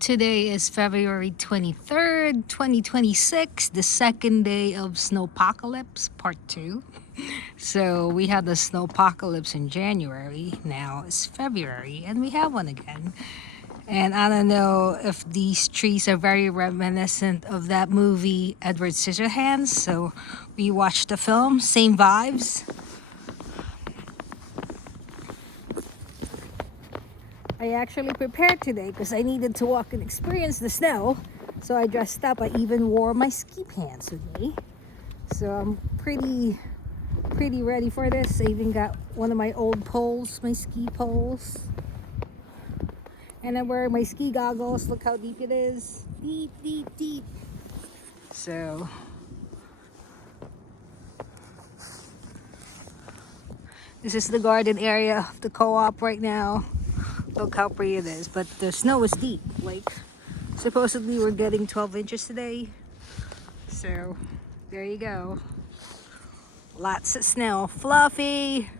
Today is February 23rd, 2026, the second day of Snowpocalypse, part 2. So we had the Snowpocalypse in January, now it's February, and we have one again. And I don't know if these trees are very reminiscent of that movie, Edward Scissorhands. So we watched the film, same vibes. I actually prepared today because I needed to walk and experience the snow. So I dressed up. I even wore my ski pants with me. So I'm pretty ready for this. I even got one of my old poles, my ski poles. And I'm wearing my ski goggles. Look how deep it is. Deep, deep, deep. So this is the garden area of the co-op right now. Look how pretty it is. But the snow is deep. Like, supposedly we're getting 12 inches today. So there you go. Lots of snow. Fluffy.